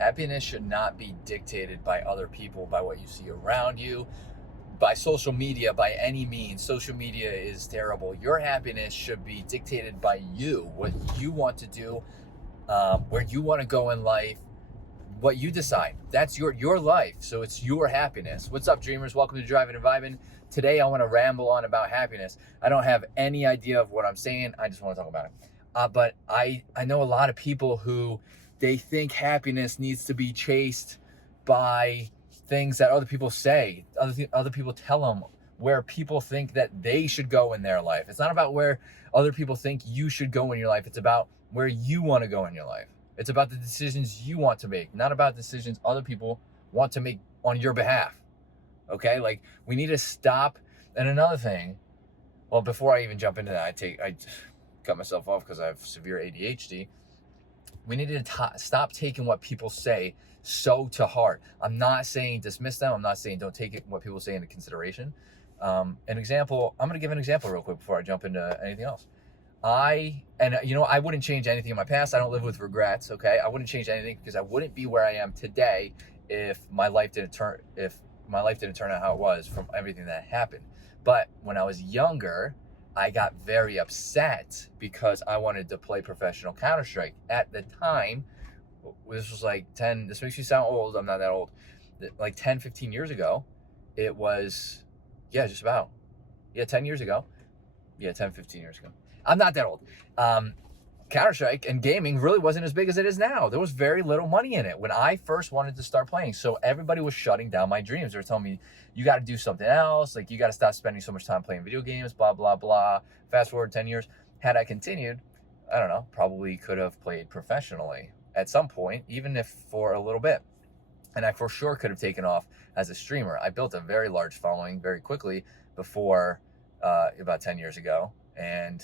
Happiness should not be dictated by other people, by what you see around you, by social media, by any means. Social media is terrible. Your happiness should be dictated by you, what you want to do, where you want to go in life, what you decide. That's your life. So it's your happiness. What's up, dreamers? Welcome to Driving and Vibing. Today I want to ramble on about happiness. I don't have any idea of what I'm saying. I just want to talk about it. But I know a lot of people who they think happiness needs to be chased by things that other people say, other people tell them, where people think that they should go in their life. It's not about where other people think you should go in your life. It's about where you want to go in your life. It's about the decisions you want to make, not about decisions other people want to make on your behalf. Okay? Like, we need to stop. And another thing, well, before I even jump into that, I cut myself off because I have severe ADHD. We need to stop taking what people say so to heart. I'm not saying dismiss them. I'm not saying don't take what people say into consideration. I'm going to give an example real quick before I jump into anything else. I wouldn't change anything in my past. I don't live with regrets, okay? I wouldn't change anything because I wouldn't be where I am today if my life didn't turn out how it was from everything that happened. But when I was younger, I got very upset because I wanted to play professional Counter-Strike. At the time, this was like this makes me sound old, I'm not that old, like 10, 15 years ago, it was, 10 years ago. 10, 15 years ago. I'm not that old. Counter-Strike and gaming really wasn't as big as it is now. There was very little money in it when I first wanted to start playing. So everybody was shutting down my dreams. They were telling me, you got to do something else. Like, you got to stop spending so much time playing video games, blah, blah, blah. Fast forward 10 years. Had I continued, I don't know, probably could have played professionally at some point, even if for a little bit. And I for sure could have taken off as a streamer. I built a very large following very quickly before about 10 years ago. And,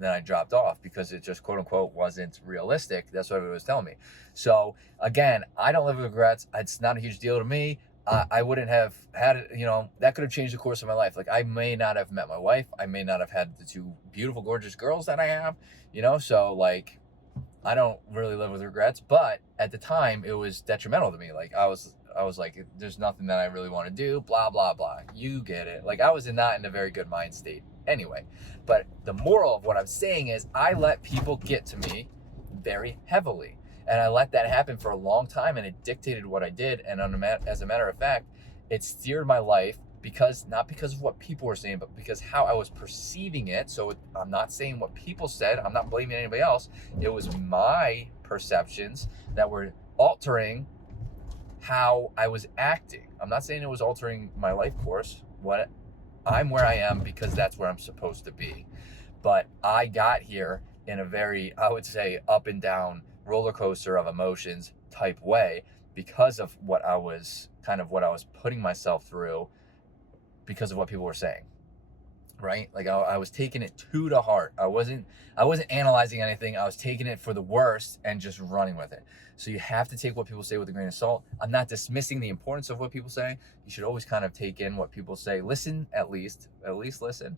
then I dropped off because it just, quote unquote, wasn't realistic. That's what it was telling me. So again, I don't live with regrets. It's not a huge deal to me. I wouldn't have had it, that could have changed the course of my life. Like, I may not have met my wife. I may not have had the two beautiful, gorgeous girls that I have, so like, I don't really live with regrets, but at the time it was detrimental to me. Like, I was like, there's nothing that I really want to do, blah, blah, blah. You get it. Like, I was not in a very good mind state anyway. But the moral of what I'm saying is I let people get to me very heavily. And I let that happen for a long time, and it dictated what I did. And as a matter of fact, it steered my life not because of what people were saying, but because how I was perceiving it. So I'm not saying what people said. I'm not blaming anybody else. It was my perceptions that were altering how I was acting. I'm not saying it was altering my life course. I'm where I am because that's where I'm supposed to be. But I got here in a very, I would say, up and down roller coaster of emotions type way because of what I was putting myself through because of what people were saying. Right? Like, I was taking it to the heart. I wasn't analyzing anything. I was taking it for the worst and just running with it. So you have to take what people say with a grain of salt. I'm not dismissing the importance of what people say. You should always kind of take in what people say. Listen, at least listen,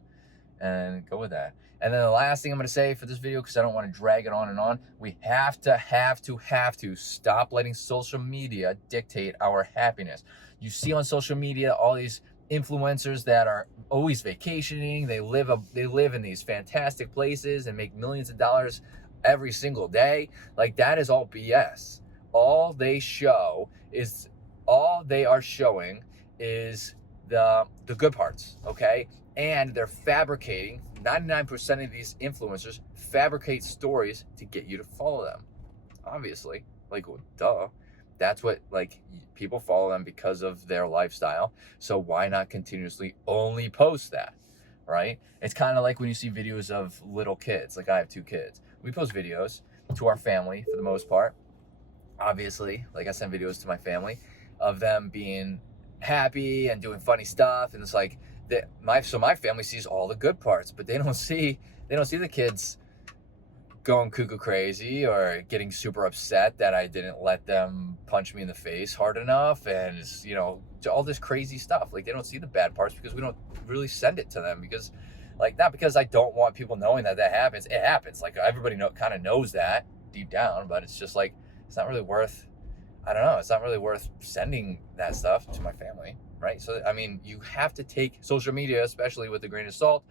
and go with that. And then the last thing I'm going to say for this video, because I don't want to drag it on and on, we have to stop letting social media dictate our happiness. You see on social media all these influencers that are always vacationing. They live in these fantastic places and make millions of dollars every single day. Like, that is all BS. All they are showing is the good parts, okay? And they're fabricating, 99% of these influencers fabricate stories to get you to follow them. Obviously, like, well, duh. That's what, like, people follow them because of their lifestyle. So why not continuously only post that, right? It's kind of like when you see videos of little kids. Like, I have 2 kids. We post videos to our family for the most part. Obviously, like, I send videos to my family of them being happy and doing funny stuff. And it's like, my family sees all the good parts, but they don't see the kids going cuckoo crazy or getting super upset that I didn't let them punch me in the face hard enough, and all this crazy stuff. Like, they don't see the bad parts because we don't really send it to them, because, like, not because I don't want people knowing that happens. It happens. Like, everybody kind of knows that deep down, but it's just like, it's not really worth, I don't know, it's not really worth sending that stuff to my family, right? So, I mean, you have to take social media, especially with a grain of salt.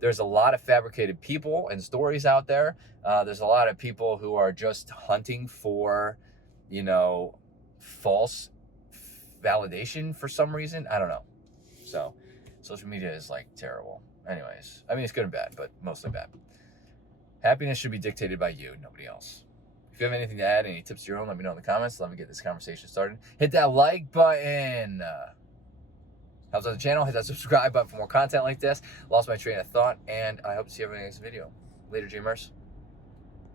There's a lot of fabricated people and stories out there. There's a lot of people who are just hunting for, false validation for some reason. I don't know. So, social media is like terrible. Anyways, I mean, it's good and bad, but mostly bad. Happiness should be dictated by you, nobody else. If you have anything to add, any tips of your own, let me know in the comments. Let me get this conversation started. Hit that like button. Helps out the channel. Hit that subscribe button for more content like this. Lost my train of thought, and I hope to see you in the next video. Later, dreamers.